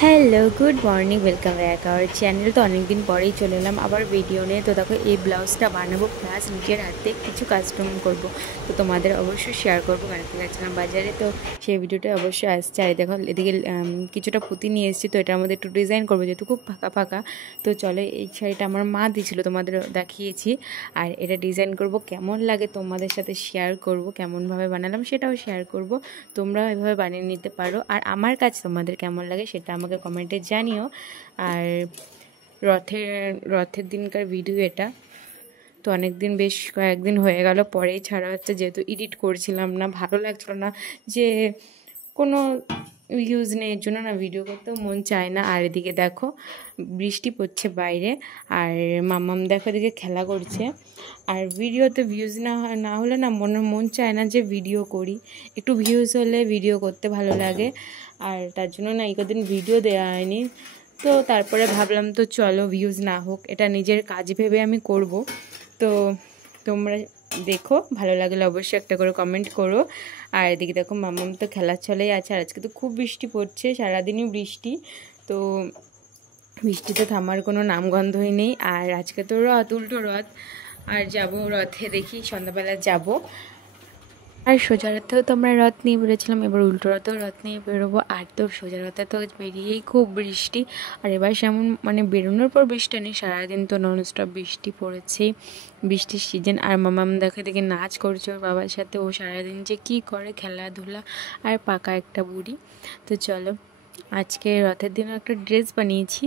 Hello, good morning, welcome back our channel. তো অনেকদিন পরেই চলে এলাম আবার ভিডিও নিয়ে। তো দেখো, এই ব্লাউজটা বানাবো প্লাস নিজের হাতে কিছু কাস্টম করব। তো তোমাদের অবশ্যই শেয়ার করবো। কালকে গেছিলাম বাজারে, তো সেই ভিডিওটা অবশ্যই আসছে। আর দেখো, এদিকে কিছুটা পুঁতি নিয়ে এসেছি, তো এটার মধ্যে একটু ডিজাইন করবো, যেহেতু খুব ফাঁকা ফাঁকা। তো চলো, এই শাড়িটা আমার মা দিয়েছিলো, তোমাদের দেখিয়েছি। আর এটা ডিজাইন করব, কেমন লাগে তোমাদের সাথে শেয়ার করব, কেমনভাবে বানালাম সেটাও শেয়ার করব। তোমরা এভাবে বানিয়ে নিতে পারো। আর আমার কাজ তোমাদের কেমন লাগে সেটা আমাকে কমেন্টে জানিও। আর রথের দিনকার ভিডিও এটা। তো অনেক দিন, বেশ কয়েকদিন হয়ে গেল পরেই ছাড়া হচ্ছে, যেহেতু এডিট করছিলাম না, ভালো লাগছিল না, যে কোনো ভিউজ নেই, এর জন্য না ভিডিও করতেও মন চায় না। আর এদিকে দেখো, বৃষ্টি পড়ছে বাইরে, আর মাম্মাম দেখো এদিকে খেলা করছে। আর ভিডিওতে ভিউজ না হলে না মন চায় না যে ভিডিও করি। একটু ভিউজ হলে ভিডিও করতে ভালো লাগে, আর তার জন্য না এই কদিন ভিডিও দেওয়া হয়নি। তো তারপরে ভাবলাম, তো চলো, ভিউজ না হোক, এটা নিজের কাজ ভেবে আমি করব। তো তোমরা দেখো, ভালো লাগলে অবশ্যই একটা করে কমেন্ট করো। আর এদিকে দেখো, মাম্মাম তো খেলার ছলেই আছে। আর আজকে তো খুব বৃষ্টি পড়ছে, সারাদিনই বৃষ্টি। তো বৃষ্টিতে থামার কোনো নামগন্ধই নেই। আর আজকে তো রথ, উল্টো রথ। আর যাব রথে, দেখি সন্ধ্যাবেলা যাব। আর সোজা রথেও তো আমরা রথ নিয়ে বেরোছিলাম, এবার উল্টো রথেও রথ নিয়ে বেরোবো। আর তো সোজা রথে তো বেরিয়েই খুব বৃষ্টি। আর এবার যেমন বেরোনোর পর বৃষ্টি নেই, সারাদিন তো ননস্টপ বৃষ্টি পড়েছেই, বৃষ্টির সিজন। আর মামাম দেখে দেখে নাচ করছে ওর বাবার সাথে। ও সারাদিন যে কী করে, খেলাধুলা, আর পাকা একটা বুড়ি। তো চলো, আজকে রথের দিনও একটা ড্রেস বানিয়েছি,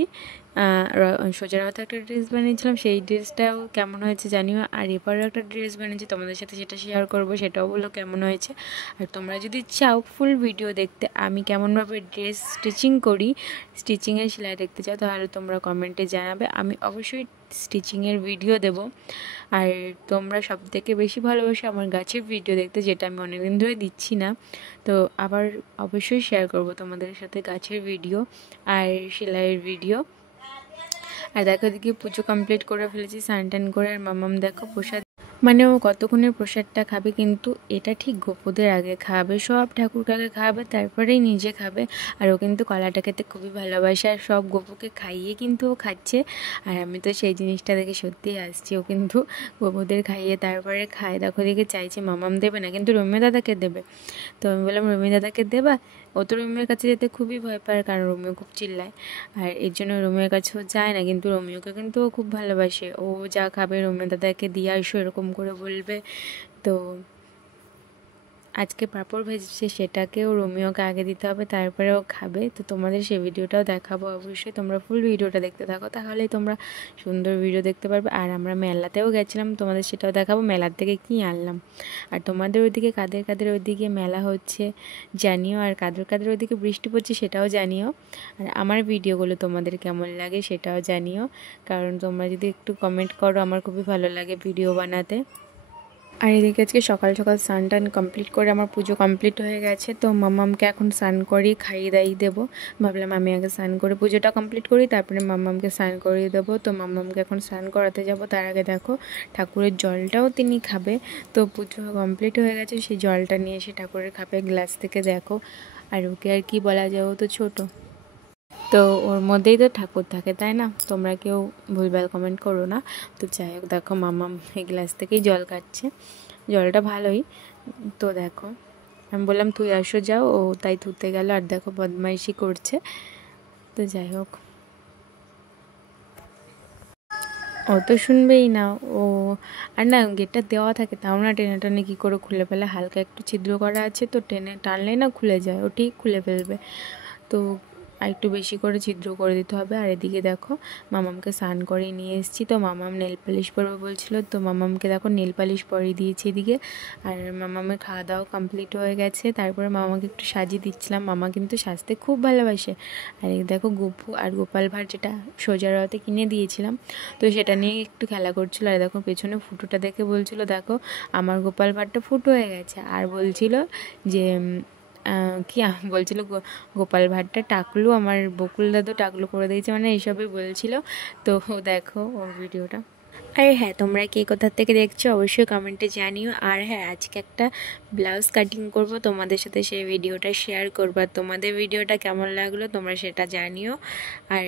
সোজা রথে একটা ড্রেস বানিয়েছিলাম, সেই ড্রেসটাও কেমন হয়েছে জানিও। আর এবারও একটা ড্রেস বানিয়েছি, তোমাদের সাথে সেটা শেয়ার করবো, সেটাও বলো কেমন হয়েছে। আর তোমরা যদি চাও ফুল ভিডিও দেখতে, আমি কেমনভাবে ড্রেস স্টিচিং করি, স্টিচিংয়ের সেলাই দেখতে চাও, তাহলে তোমরা কমেন্টে জানাবে, আমি অবশ্যই স্টিচিংয়ের ভিডিও দেব। আর তোমরা সব থেকে বেশি ভালোবাসো আমার গাছের ভিডিও দেখতে, যেটা আমি অনেকদিন ধরে দিচ্ছি না। তো আবার অবশ্যই শেয়ার করব তোমাদের সাথে গাছের ভিডিও আর সেলাইয়ের ভিডিও। আর দেখো, দিকে পুজো কমপ্লিট করে ফেলেছি স্নান টান করে। আর মামাম দেখো প্রসাদ, ও কতক্ষণের প্রসাদটা খাবে, কিন্তু এটা ঠিক গোপুদের আগে খাবে, সব ঠাকুরকে আগে খাবে, তারপরেই নিজে খাবে। আর ও কিন্তু কলাটা খেতে খুবই ভালোবাসে, আর সব গোপুকে খাইয়ে কিন্তু ও খাচ্ছে। আর আমি তো সেই জিনিসটা দেখে সত্যিই আসছি, ও কিন্তু গোপুদের খাইয়ে তারপরে খায়। দেখো, দিকে চাইছে মামাম দেবে না, কিন্তু রম্য দাদাকে দেবে। তো আমি বললাম, রম্য দাদাকে দেবা? ও তো রোমিওর কাছে যেতে খুবই ভয় পায়, কারণ রোমিও খুব চিল্লায়। আর এর জন্য রোমিওর কাছেও যায় না, কিন্তু রোমিওকে কিন্তু ও খুব ভালোবাসে। ও যা খাবে রোমিও দাদাকে দিয়ে আসো, এরকম করে বলবে। তো আজকে পাঁপড় ভেজেছে, সেটাকেও রোমিওকে আগে দিতে হবে, তারপরে ও খাবে। তো তোমাদের সেই ভিডিওটাও দেখাবো, অবশ্যই তোমরা ফুল ভিডিওটা দেখতে থাকো, তাহলেই তোমরা সুন্দর ভিডিও দেখতে পারবে। আর আমরা মেলাতেও গেছিলাম, তোমাদের সেটাও দেখাবো, মেলার থেকে কী আনলাম। আর তোমাদের ওইদিকে কাদের ওইদিকে মেলা হচ্ছে জানিও, আর কাদের ওইদিকে বৃষ্টি পড়ছে সেটাও জানিও। আর আমার ভিডিওগুলো তোমাদের কেমন লাগে সেটাও জানিও, কারণ তোমরা যদি একটু কমেন্ট করো, আমার খুবই ভালো লাগে ভিডিও বানাতে। আর এদিকে আজকে সকাল সকাল স্নান টান কমপ্লিট করে আমার পুজো কমপ্লিট হয়ে গেছে। তো মাম্মামকে এখন স্নান করিয়ে খাইয়ে দাইয়ে দেবো। ভাবলাম আমি আগে স্নান করে পুজোটা কমপ্লিট করি, তারপরে মাম্মামকে স্নান করিয়ে দেবো। তো মাম্মামকে এখন স্নান করাতে যাব, তার আগে দেখো ঠাকুরের জলটাও তিনি খাবে। তো পুজো কমপ্লিট হয়ে গেছে, সেই জলটা নিয়ে এসে ঠাকুরের খাবে গ্লাস থেকে। দেখো, আর ওকে আর কি বলা যায়, ও তো ছোটো, তো ওর মধ্যেই তো ঠাকুর থাকে, তাই না? তোমরা কেউ ভুলভাল কমেন্ট করো না। তো যাই হোক, দেখো মাম্মাম এই গ্লাস থেকেই জল খাচ্ছে, জলটা ভালোই। তো দেখো, আমি বললাম তুই আসো, যাও, ও তাই ধুতে গেল। আর দেখো বদমাইশি করছে। তো যাই হোক, ও তো শুনবেই না। ও আর না, গেটটা দেওয়া থাকে, তাও না টেনে টেনে কী করে খুলে ফেলে, হালকা একটু ছিদ্র করা আছে, তো টেনে টানলেই না খুলে যায়, ও ঠিক খুলে ফেলবে। তো আর একটু বেশি করে ছিদ্র করে দিতে হবে। আর এদিকে দেখো, মামামকে স্নান করিয়ে নিয়ে এসেছি। তো মামাম নেল পালিশ পরবে বলছিল, তো মামামকে দেখো নেল পালিশ পরিয়ে দিয়েছি এদিকে। আর মামামের খাওয়া দাওয়া কমপ্লিট হয়ে গেছে, তারপরে মামাকে একটু সাজিয়ে দিচ্ছিলাম। মামা কিন্তু সাজতে খুব ভালোবাসে। আর এই দেখো গপু আর গোপাল ভাঁড়, যেটা সোজা রথে কিনে দিয়েছিলাম, তো সেটা নিয়ে একটু খেলা করছিল। আর দেখো পেছনে ফুটোটা দেখে বলছিল, দেখো আমার গোপাল ভাঁড়টা ফুটো হয়ে গেছে। আর বলছিল যে বলছিল গোপাল ভাঁড়টা টাকলু, আমার বকুল দাদু টাকলু করে দিয়েছে, এইসবই বলছিল। তো দেখো ওর ভিডিওটা। আর হ্যাঁ, তোমরা কে কোথা থেকে দেখছো অবশ্যই কমেন্টে জানিও। আর হ্যাঁ, আজকে একটা ব্লাউজ কাটিং করব, তোমাদের সাথে সেই ভিডিওটা শেয়ার করবো। আর তোমাদের ভিডিওটা কেমন লাগলো তোমরা সেটা জানিও। আর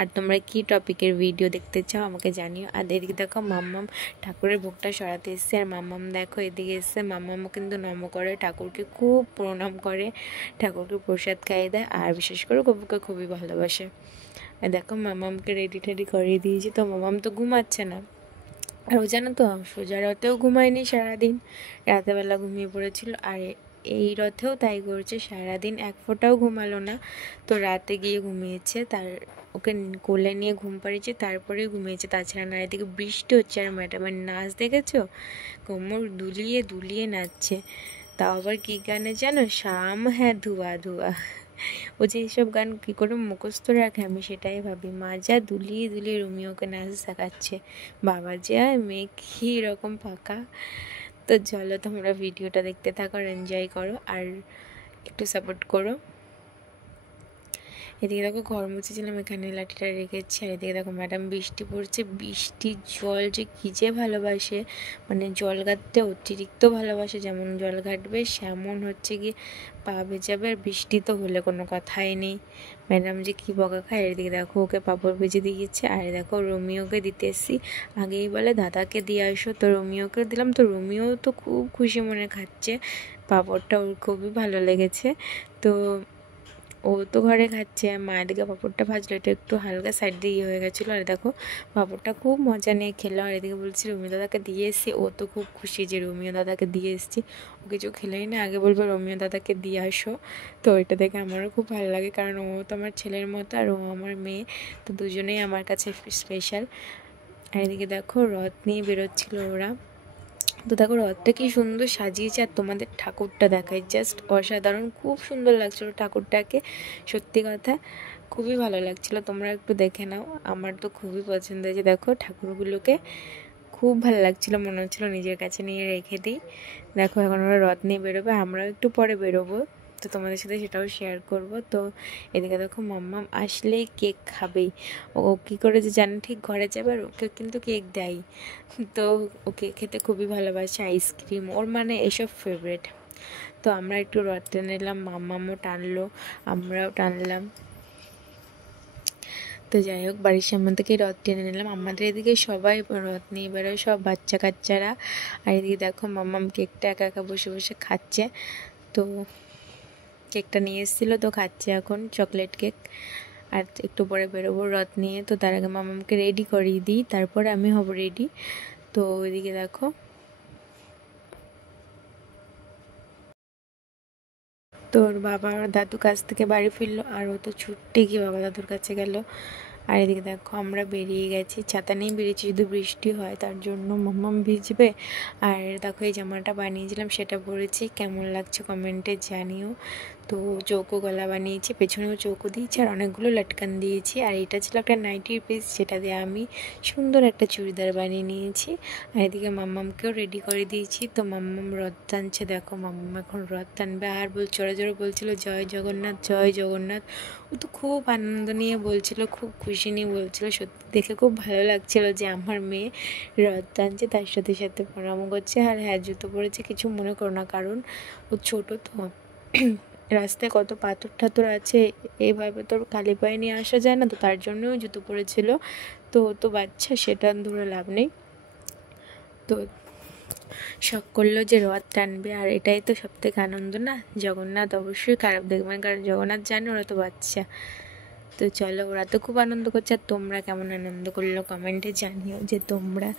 আর তোমরা কি টপিকের ভিডিও দেখতে চাও আমাকে জানিও। আর এদিকে দেখো মাম্মাম ঠাকুরের ভোগটা সরাতে এসছে, আর মাম্মাম দেখো এদিকে এসছে। মাম্মামও কিন্তু নম করে, ঠাকুরকে খুব প্রণাম করে, ঠাকুরকে প্রসাদ খাইয়ে দেয়, আর বিশেষ করে গপুকে খুবই ভালোবাসে। আর দেখো মামামকে রেডি টেডি করিয়ে দিয়েছি, তো মামাম তো ঘুমাচ্ছে না। আর ও জানো তো, সোজা রথেও ঘুমায়নি সারাদিন, রাতেবেলা ঘুমিয়ে পড়েছিল। আর এই রথেও তাই করছে, সারাদিন এক ফোঁটাও ঘুমালো না, তো রাতে গিয়ে ঘুমিয়েছে। ওকে কোলে নিয়ে ঘুম পাড়িয়েছে, তারপরে ঘুমিয়েছে। তাছাড়া না, এদিকে বৃষ্টি হচ্ছে, আর ম্যাডামের নাচ দেখেছো, কোমর দুলিয়ে দুলিয়ে নাচছে। তাও আবার কী গানে জানো, শাম হ্যাঁ ধুয়া ধুয়া। ও যে এইসব গান কী করে মুখস্থ রাখে আমি সেটাই ভাবি। মা যা দুলিয়ে দুলিয়ে রোমিওকে নাচ শেখাচ্ছে, বাবা যা মেয়ে কী এরকম ফাঁকা। তো চলো তোমরা ভিডিওটা দেখতে থাকো, আর এনজয় করো, আর একটু সাপোর্ট করো। এদিকে দেখো ঘর মুছেছিলাম, এখানে লাঠিটা রেখেছি। আর এদিকে দেখো ম্যাডাম বৃষ্টি পড়ছে, বৃষ্টির জল যে কী যে ভালোবাসে, মানে জল ঘাটতে অতিরিক্ত ভালোবাসে। যেমন জল ঘাটবে সেমন হচ্ছে গিয়ে পা ভেজাবে, আর বৃষ্টি তো হলে কোনো কথাই নেই। ম্যাডাম যে কী বকা খায়। এদিকে দেখো ওকে পাঁপড় ভেজে দিয়েছে। আর দেখো রোমিওকে দিতে এসেছি, আগেই বলে দাদাকে দিয়ে আসো, তো রোমিওকে দিলাম। তো রোমিও তো খুব খুশি মনে খাচ্ছে পাঁপড়টা, ওর খুবই ভালো লেগেছে। তো ও তো ঘরে খাচ্ছে, মায়ের দিকে পাঁপড়টা ভাজলো, এটা একটু হালকা সাইড দিয়ে হয়ে গেছিলো। আর দেখো পাঁপড়টা খুব মজা নিয়ে খেলো। আর এদিকে বলছি রোমিও দাদাকে দিয়ে এসেছি, ও তো খুব খুশি যে রোমিও দাদাকে দিয়ে এসেছি। ও কিছু খেলেই না, আগে বলবো রোমিও দাদাকে দিয়ে আসো। তো এটা দেখে আমারও খুব ভালো লাগে, কারণ ও তো আমার ছেলের মতো, আর ও আমার মেয়ে, তো দুজনেই আমার কাছে স্পেশাল। আর এদিকে দেখো রথ নিয়ে বেরোচ্ছিলো ওরা। তো দেখো রথটা কি সুন্দর সাজিয়েছে, আর তোমাদের ঠাকুরটা দেখায়, জাস্ট অসাধারণ, খুব সুন্দর লাগছিলো ঠাকুরটাকে। সত্যি কথা খুবই ভালো লাগছিলো, তোমরা একটু দেখে নাও। আমার তো খুবই পছন্দ হয়েছে, দেখো ঠাকুরগুলোকে খুব ভালো লাগছিলো, মনে হচ্ছিলো নিজের কাছে নিয়ে রেখে দিই। দেখো এখন ওরা রথ নিয়ে বেরোবে, আমরাও একটু পরে বেরোবো, তো তোমাদের সাথে সেটাও শেয়ার করব। তো এদিকে দেখো মাম্মাম আসলেই কেক খাবেই। ও কী করে যে জানে, ঠিক ঘরে যাবে আর ওকে কিন্তু কেক দেয়। তো ও কেক খেতে খুবই ভালোবাসে, আইসক্রিম ওর মানে এসব ফেভারিট। তো আমরা একটু রথ টেনে নিলাম, মাম্মামও টানলো, আমরাও টানলাম। তো যাই হোক বাড়ির সামনে থেকে রথ টেনে নিলাম। আমাদের এদিকে সবাই রথ নিয়ে বেরোয়, সব বাচ্চা কাচ্চারা। আর এদিকে দেখো মাম্মাম কেকটা একা একা বসে বসে খাচ্ছে। তো কেকটা নিয়ে এসেছিলো, তো খাচ্ছে এখন চকলেট কেক। আর একটু পরে বেরোবো রথ নিয়ে, তো তার আগে মামামকে রেডি করিয়ে দিই, তারপরে আমি হব রেডি। তো ওইদিকে দেখো তোর বাবা দাদু কাছ থেকে বাড়ি ফিরলো, আর ও তো ছুটতে গিয়ে বাবা দাদুর কাছে গেল। আর এদিকে দেখো আমরা বেরিয়ে গেছি, ছাতা নিয়ে বেরিয়েছি, যদি বৃষ্টি হয় তার জন্য মাম্মাম ভিজবে। আর দেখো এই জামাটা বানিয়েছিলাম সেটা পরেছি, কেমন লাগছে কমেন্টে জানিও। তো চৌকো গলা বানিয়েছি, পেছনেও চৌকো দিয়েছি, আর অনেকগুলো লটকান দিয়েছি। আর এটা ছিল একটা নাইটির পিস, যেটা দিয়ে আমি সুন্দর একটা চুড়িদার বানিয়ে নিয়েছি। আর এদিকে মাম্মামকেও রেডি করে দিয়েছি। তো মাম্মাম রথ টানছে, দেখো মাম্মাম এখন রথ টানবে, আর জোরে জোরে বলছিল জয় জগন্নাথ জয় জগন্নাথ। ও তো খুব আনন্দ নিয়ে বলছিল, খুব খুশি নিয়ে বলছিল। সত্যি দেখে খুব ভালো লাগছিল যে আমার মেয়ে রথ টানছে, তার সাথে সাথে প্রণাম করছে। আর হ্যাঁ, জুতো পরেছে, কিছু মনে করো না, কারণ ও ছোটো তো, রাস্তায় কত পাথর ঠাথর আছে, এভাবে তোর খালি পায়ে নিয়ে আসা যায় না, তো তার জন্যও জুতো পরেছিল। তো তো বাচ্চা, সেটা ধরে লাভ নেই। তো শখ করলো যে রথ টানবে, আর এটাই তো সব থেকে আনন্দ না। জগন্নাথ অবশ্যই খারাপ দেখবেন, কারণ জগন্নাথ জানে ওরা তো বাচ্চা। তো চলো, ওরা তো খুব আনন্দ করছে, আর তোমরা কেমন আনন্দ করলো কমেন্টে জানিও, যে তোমরা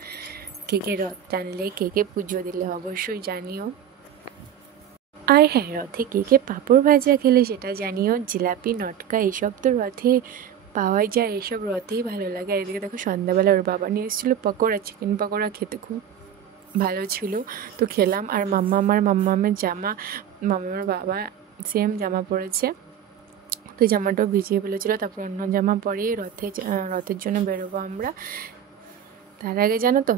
কে কে রথ টানলে, কে কে পুজো দিলে অবশ্যই জানিও। আর হ্যাঁ, রথে কে কে পাঁপড় ভাজা খেলে সেটা জানিও। জিলাপি নটকা এসব তো রথে পাওয়াই যায়, এসব রথেই ভালো লাগে। আর এদিকে দেখো সন্ধ্যাবেলা ওর বাবা নিয়ে এসেছিলো পকোড়া, চিকেন পকোড়া, খেতে খুব ভালো ছিল। তো খেলাম। আর মাম্মামের জামা, মাম্মামের বাবা সেম জামা পরেছে, তো জামাটাও ভিজিয়ে ফেলেছিলো। তারপর অন্য জামা পরেই রথের জন্য বেরোবো আমরা। তার আগে জানো তো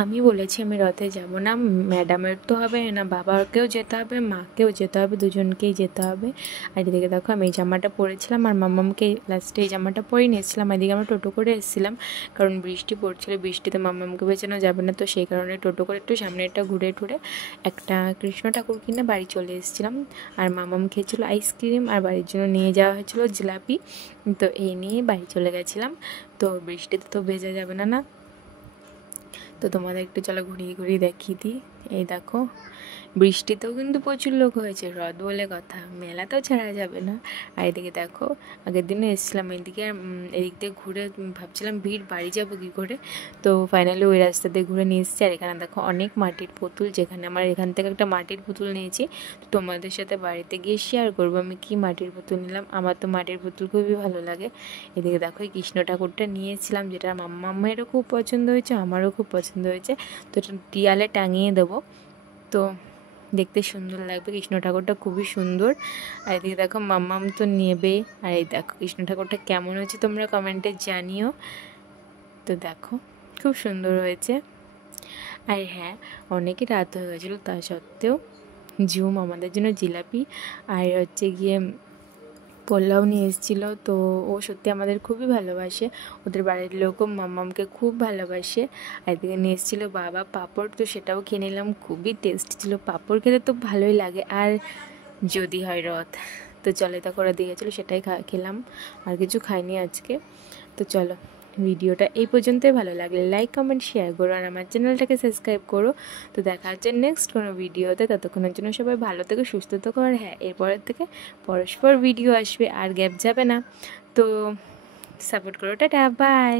আমি বলেছি আমি রথে যাব না, ম্যাডামের তো হবে না, বাবাকেও যেতে হবে, মাকেও যেতে হবে, দুজনকেই যেতে হবে। আর এদিকে দেখো আমি এই জামাটা পরেছিলাম আর মাম্মামকে লাস্টে এই জামাটা পরেই নিয়েছিলাম। এদিকে আমরা টোটো করে এসেছিলাম, কারণ বৃষ্টি পড়ছিল, বৃষ্টিতে মাম্মামকে বেচানো যাবে না, তো সেই কারণে টোটো করে একটু সামনেটা ঘুরে টুরে একটা কৃষ্ণ ঠাকুর কিনে বাড়ি চলে এসেছিলাম। আর মাম্মাম খেয়েছিল আইসক্রিম, আর বাড়ির জন্য নিয়ে যাওয়া হয়েছিল জিলাপি। তো এই নিয়ে বাড়ি চলে গেছিলাম। তো বৃষ্টিতে তো ভেজা যাবে না, না তো তোমাদের একটু চলো ঘুরিয়ে ঘুরিয়ে দেখিয়ে দিই। এই দেখো বৃষ্টিতেও কিন্তু প্রচুর লোক হয়েছে, রথ বলে কথা, মেলাতেও ছাড়া যাবে না। আর এদিকে দেখো আগের দিনে এসেছিলাম এদিকে, আর এদিক দিয়ে ঘুরে ভাবছিলাম ভিড় বাড়ি যাবো কী করে, তো ফাইনালি ওই রাস্তা দিয়ে ঘুরে নিয়ে এসেছি। আর এখানে দেখো অনেক মাটির পুতুল, যেখানে আমার এখান থেকে একটা মাটির পুতুল নিয়েছি, তো তোমাদের সাথে বাড়িতে গিয়ে শেয়ার করবো আমি কী মাটির পুতুল নিলাম। আমার তো মাটির পুতুল খুবই ভালো লাগে। এদিকে দেখো এই কৃষ্ণ ঠাকুরটা নিয়েছিলাম, যেটা মাম্মামেরও খুব পছন্দ হয়েছে, আমারও খুব পছন্দ হয়েছে, তো এটা দেয়ালে টাঙিয়ে দেবো, তো দেখতে সুন্দর লাগবে। কৃষ্ণ ঠাকুরটা খুবই সুন্দর। আর এদিকে দেখো মাম্মাম তো নেবে। আর এই দেখো কৃষ্ণ ঠাকুরটা কেমন হয়েছে তোমরা কমেন্টে জানিও। তো দেখো খুব সুন্দর হয়েছে। আর হ্যাঁ, অনেকই রাত হয়ে গেছিলো, তা সত্ত্বেও ঝুম আমাদের জন্য জিলাপি আর হচ্ছে গিয়ে পোলাও নিয়ে এসেছিলো। তো ও সত্যি আমাদের খুবই ভালোবাসে, ওদের বাড়ির লোকও মাম্মামকে খুব ভালোবাসে। আর এদিকে নিয়ে এসেছিলো বাবা পাঁপড়, তো সেটাও খেয়ে নিলাম, খুবই টেস্টি ছিল। পাঁপড় খেতে তো ভালোই লাগে, আর যদি হয় রথ, তো চলে তা করে দিয়ে গেছিলো, সেটাই খেলাম, আর কিছু খাইনি আজকে। তো চলো ভিডিওটা এই পর্যন্তই, ভালো লাগলে লাইক কমেন্ট শেয়ার করো, আর আমার চ্যানেলটাকে সাবস্ক্রাইব করো। তো দেখা হচ্ছে নেক্সট কোনো ভিডিওতে, ততক্ষণের জন্য সবাই ভালো থেকো, সুস্থ থেকো। আর হ্যাঁ, এরপরের থেকে পরস্পর ভিডিও আসবে, আর গ্যাপ যাবে না, তো সাপোর্ট করো। Tata, by.